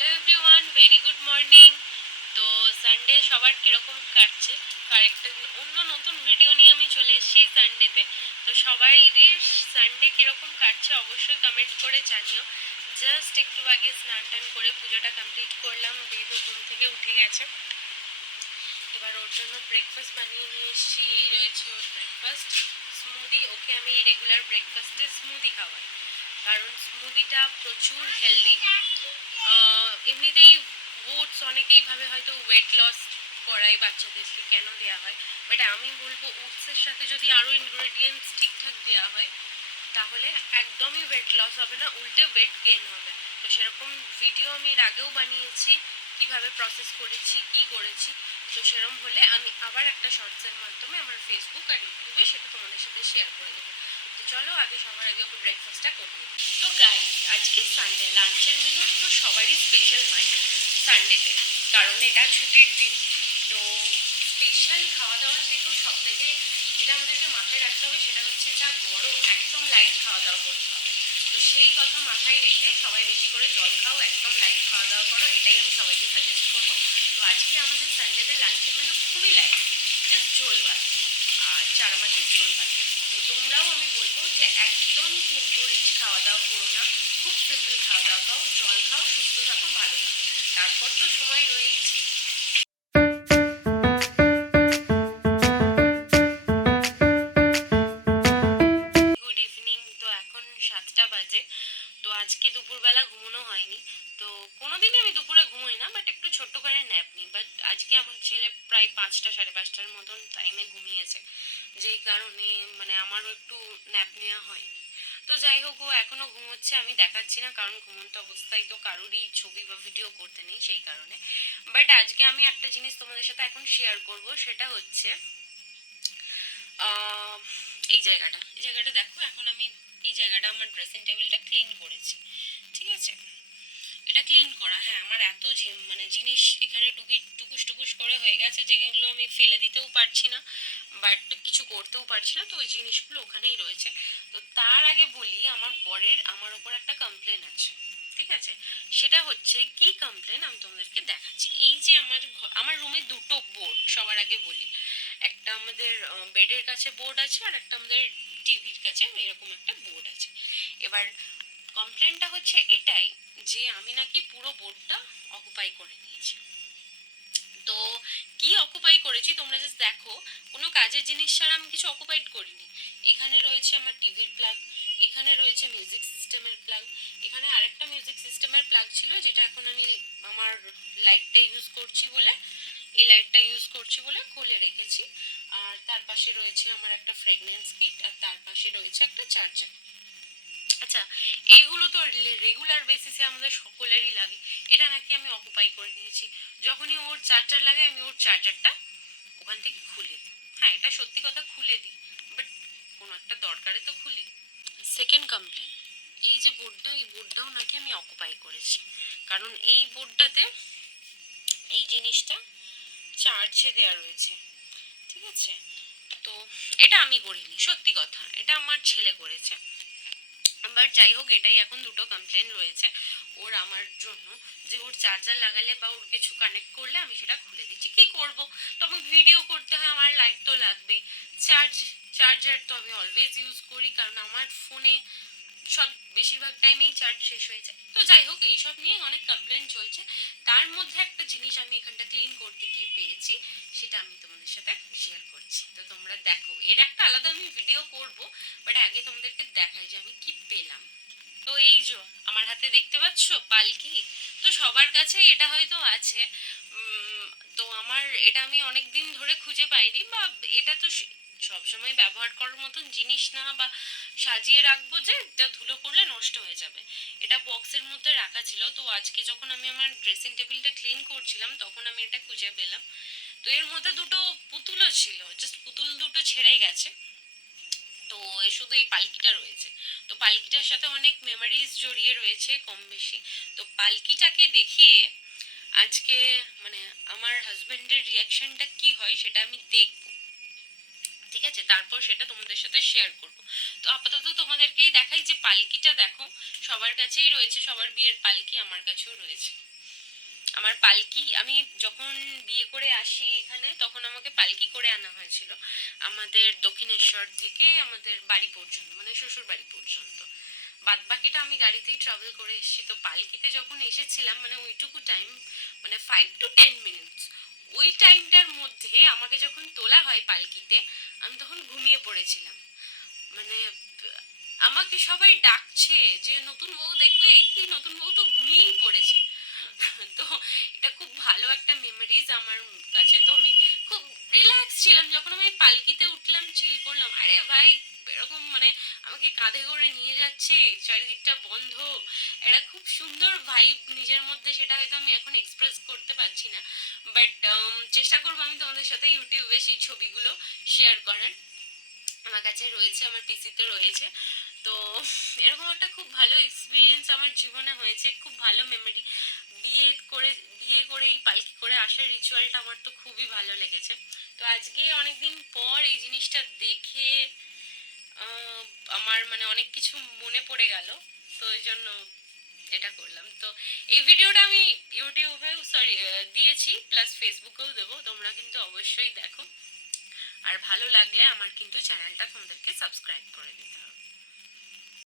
Hello everyone, very good morning. তো Sunday সবার কীরকম কাটছে, আর একটা অন্য নতুন ভিডিও নিয়ে আমি চলে এসেছি সানডেতে। তো সবাইদের সানডে কীরকম কাটছে অবশ্যই কমেন্ট করে জানিও। জাস্ট একটু আগে স্নান টান করে পুজোটা কমপ্লিট করলাম, বেবি ঘুম থেকে উঠে গেছে। এবার ওর জন্য ব্রেকফাস্ট বানিয়ে নিয়ে এসেছি। এই রয়েছে ওর ব্রেকফাস্ট, স্মুদি। ওকে আমি রেগুলার ব্রেকফাস্টে স্মুদি খাওয়াই, কারণ স্মুদিটা প্রচুর হেলদি। এমনিতেই ওটস অনেকেই ভাবে হয়তো ওয়েট লস করাই বাচ্চাদেরকে, কেন দেওয়া হয়, বাট আমি বলবো ওটসের সাথে যদি আরও ইনগ্রেডিয়েন্টস ঠিকঠাক দেওয়া হয় তাহলে একদমই ওয়েট লস হবে না, উল্টে ওয়েট গেইন হবে। তো সেরকম ভিডিও আমি এর আগেও বানিয়েছি, কিভাবে প্রসেস করেছি, কি করেছি। তো সেরকম হলে আমি আবার একটা শর্টসের মাধ্যমে আমার ফেসবুক আর ইউটিউবে সেটা তোমাদের সাথে শেয়ার করে দেবো। তো চলো আগে সবার আগে ওকে ব্রেকফাস্টটা করবো। তো গাইস, আজকে সানডে, লাঞ্চের মেনু তো সবারই স্পেশাল হয় সানডেতে, কারণ এটা ছুটির দিন। তো স্পেশাল খাওয়া দাওয়ার থেকেও সব থেকে যেটা আমাদেরকে মাথায় রাখতে হবে সেটা হচ্ছে যা গরম, একদম লাইট খাওয়া দাওয়া করতে হবে। তো সেই কথা মাথায় রেখে সবাই বেশি করে জল খাও, একদম লাইট খাওয়া দাওয়া করো, এটাই আমি সবাইকে সাজেস্ট করবো। তো আজকে আমাদের সানডেতে লাঞ্চের মেনু খুবই লাইট, জাস্ট ঝোল ভাত আর চার মাছের ঝোল ভাত। তো তোমরাও আমি বলবো যে একদম কিন্তু রিচ খাওয়া দাওয়া করো না, খুব সিম্পল খাওয়া দাওয়া খাও, জল খাও, সুস্থ থাকো, ভালো থাকো, তারপর তো সময় রয়েছে। Good evening. তো এখন 7টা বাজে। তো আজকে দুপুরবেলা ঘুমানো হয়নি। তো কোনোদিনই আমি দুপুরে ঘুমোই না, বাট একটু ছোট্ট করে ন্যাপ নিই। বাট আজকে আমার ছেলে প্রায় 5টা সাড়ে 5টার মতন টাইমে ঘুমিয়েছে, যেই কারণে মানে আমারও একটু ন্যাপ নেওয়া হয়নি। তো যাই হোক, ও এখনো ঘুমোচ্ছে, আমি দেখাচ্ছি না, কারণ ঘুমন্ত অবস্থায় তো কারোরই ছবি বা ভিডিও করতে নেই, সেই কারণে। বাট আজকে আমি একটা জিনিস তোমাদের সাথে এখন শেয়ার করব, সেটা হচ্ছে আহ, এই জায়গাটা দেখো। এখন আমি এই জায়গাটা, আমার ড্রেসিং টেবিলটা ক্লিন করেছি, ঠিক আছে? এটা ক্লিন করা, হ্যাঁ, আমার এত মানে জিনিস এখানে টুকুস টুকুস করে হয়ে গেছে, যেগুলো আমি ফেলে দিতেও পারছি না, বাট কিছু করতেও পারছি না, তো ওই জিনিসগুলো ওখানেই রয়েছে। তো তার আগে বলি, আমার বরের আমার ওপর একটা কমপ্লেন আছে, ঠিক আছে? সেটা হচ্ছে কি কমপ্লেন, আমি তোমাদেরকে দেখাচ্ছি। এই যে আমার রুমে দুটো বোর্ড, সবার আগে বলি, একটা আমাদের বেডের কাছে বোর্ড আছে, আর একটা আমাদের টিভির কাছে এরকম একটা বোর্ড আছে। এবার কমপ্লেনটা হচ্ছে এটাই যে আমি নাকি পুরো বোর্ডটা অকুপাই করে নিয়েছি। তো কি অকুপাই করেছি তোমরা জাস্ট দেখো, কোনো কাজের জিনিস ছাড়া আমি কিছু অকুপাইড করিনি। এখানে রয়েছে আমার টিভির প্লাগ, এখানে রয়েছে মিউজিক সিস্টেমের প্লাগ, এখানে আরেকটা মিউজিক সিস্টেমের প্লাগ ছিল, যেটা এখন আমি আমার লাইটটা ইউজ করছি বলে, এই লাইটটা ইউজ করছি বলে খুলে রেখেছি। আর তার পাশে রয়েছে আমার একটা ফ্রেগনেন্স কিট, আর তার পাশে রয়েছে একটা চার্জার। আচ্ছা, এইগুলো তো রেগুলার বেসিসে আমাদের সকলেরই লাগে, এটা নাকি আমি অকুপাই করে নিয়েছি। যখনই ওর চার্জার লাগে আমি ওর চার্জারটা ওখান থেকে খুলে দিই। হ্যাঁ, এটা সত্যি কথা, খুলে দিই, বাট কোনো একটা দরকারে তো খুলি। সেকেন্ড কমপ্লেন, এই যে বোর্ডটা, এই বোর্ডটাও নাকি আমি অকুপাই করেছি, কারণ এই বোর্ডটাতে এই জিনিসটা চার্জে দেওয়া রয়েছে, ঠিক আছে? তো এটা আমি করিনি, সত্যি কথা, এটা আমার ছেলে করেছে। বাট যাই হোক, এটাই এখন দুটো কমপ্লেন রয়েছে ওর আমার জন্য, যে ওর চার্জার লাগালে বা ওর কিছু কানেক্ট করলে আমি সেটা খুলে দিচ্ছি। কি করব, তো আমি ভিডিও করতে হয়, আমার লাইট তো লাগবেই। চার্জার তো আমি অলওয়েজ ইউজ করি, কারণ আমার ফোনে সব বেশিরভাগ টাইমেই চার্জ শেষ হয়ে যায়। তো যাই হোক, এইসব নিয়ে অনেক কমপ্লেন চলছে। তার মধ্যে একটা জিনিস আমি এখানটা ক্লিন করতে গিয়ে পেয়েছি, সেটা আমি তোমাদের সাথে শেয়ার করছি। তো তোমরা দেখো, এর একটা আলাদা আমি ভিডিও করব, বাট আগে তোমাদেরকে দেখাই যে আমি কি পেলাম। তো এই যে আমার হাতে দেখতে পাচ্ছ পালকি, তো সবার কাছে এটা হয়তো আছে। উম, তো আমার এটা আমি অনেক দিন ধরে খুঁজে পাইনি, বা এটা তো সবসময় ব্যবহার করার মতন জিনিস না, বা সাজিয়ে রাখবো যে এটা ধুলো পড়লে নষ্ট হয়ে যাবে। এটা বক্সের মধ্যে রাখা ছিল, তো আজকে যখন আমি আমার ড্রেসিং টেবিলটা ক্লিন করছিলাম তখন আমি এটা খুঁজে পেলাম। তো এর মধ্যে দুটো পুতুলও ছিল, জাস্ট পুতুল দুটো ছেড়ে গেছে। তো শুধু এই পালকিটা রয়েছে। তো পালকিটার সাথে অনেক মেমোরিজ জড়িয়ে রয়েছে কম বেশি। তো পালকিটাকে দেখিয়ে আজকে মানে আমার হাজবেন্ডের রিয়াকশনটা কি হয় সেটা আমি দেখব, ঠিক আছে? তারপর সেটা তোমাদের সাথে শেয়ার করব। তো আপাতত তোমাদেরকেই দেখাই যে পালকিটা দেখো, সবার কাছেই রয়েছে, সবার বিয়ের পালকি আমার কাছেও রয়েছে। আমার পালকি, আমি যখন বিয়ে করে আসি এখানে তখন আমাকে পালকি করে আনা হয়েছিল আমাদের দক্ষিণেশ্বর থেকে আমাদের বাড়ি পর্যন্ত, মানে শ্বশুর বাড়ি পর্যন্ত। বাদ বাকিটা আমি গাড়িতেই ট্রাভেল করে এসেছি। তো পালকিতে যখন এসেছিলাম মানে ওইটুকু টাইম, মানে 5 to 10 মিনিটস, ওই টাইমটার মধ্যে আমাকে যখন তোলা হয় পালকিতে, আমি তখন ঘুমিয়ে পড়েছিলাম। মানে আমাকে সবাই ডাকছে যে নতুন বউ দেখবে, কি নতুন বউ তো ঘুমিয়েই পড়েছে। তো এটা খুব ভালো একটা মেমোরিজ আমার কাছে। তো আমি খুব রিল্যাক্স ছিলাম যখন আমি পালকিতে উঠলাম, চিল করলাম, আরে ভাই এরকম মানে আমাকে কাঁধে করে নিয়ে যাচ্ছে, চারিদিকটা বন্ধ, একটা খুব সুন্দর ভাইব নিজের মধ্যে। সেটা হয়তো আমি এখন এক্সপ্রেস করতে পারছি না, বাট চেষ্টা করবো আমি তোমাদের সাথে ইউটিউবে সেই ছবিগুলো শেয়ার করার। আমার কাছে রয়েছে, আমার পিসিতে রয়েছে। তো এরকম একটা খুব ভালো এক্সপিরিয়েন্স আমার জীবনে হয়েছে, খুব ভালো মেমোরি। বিয়ে করে বিয়ে করে এই পালকি করে আসার রিচুয়ালটা আমার তো খুবই ভালো লেগেছে। তো আজকে অনেকদিন পর এই জিনিসটা দেখে আহ, আমার মানে অনেক কিছু মনে পড়ে গেল। তো ওই জন্য এটা করলাম। তো এই ভিডিওটা আমি ইউটিউবেও সরি দিয়েছি, প্লাস ফেসবুকেও দেবো, তোমরা কিন্তু অবশ্যই দেখো। আর ভালো লাগলে আমার কিন্তু চ্যানেলটা তোমাদেরকে সাবস্ক্রাইব করে দিও।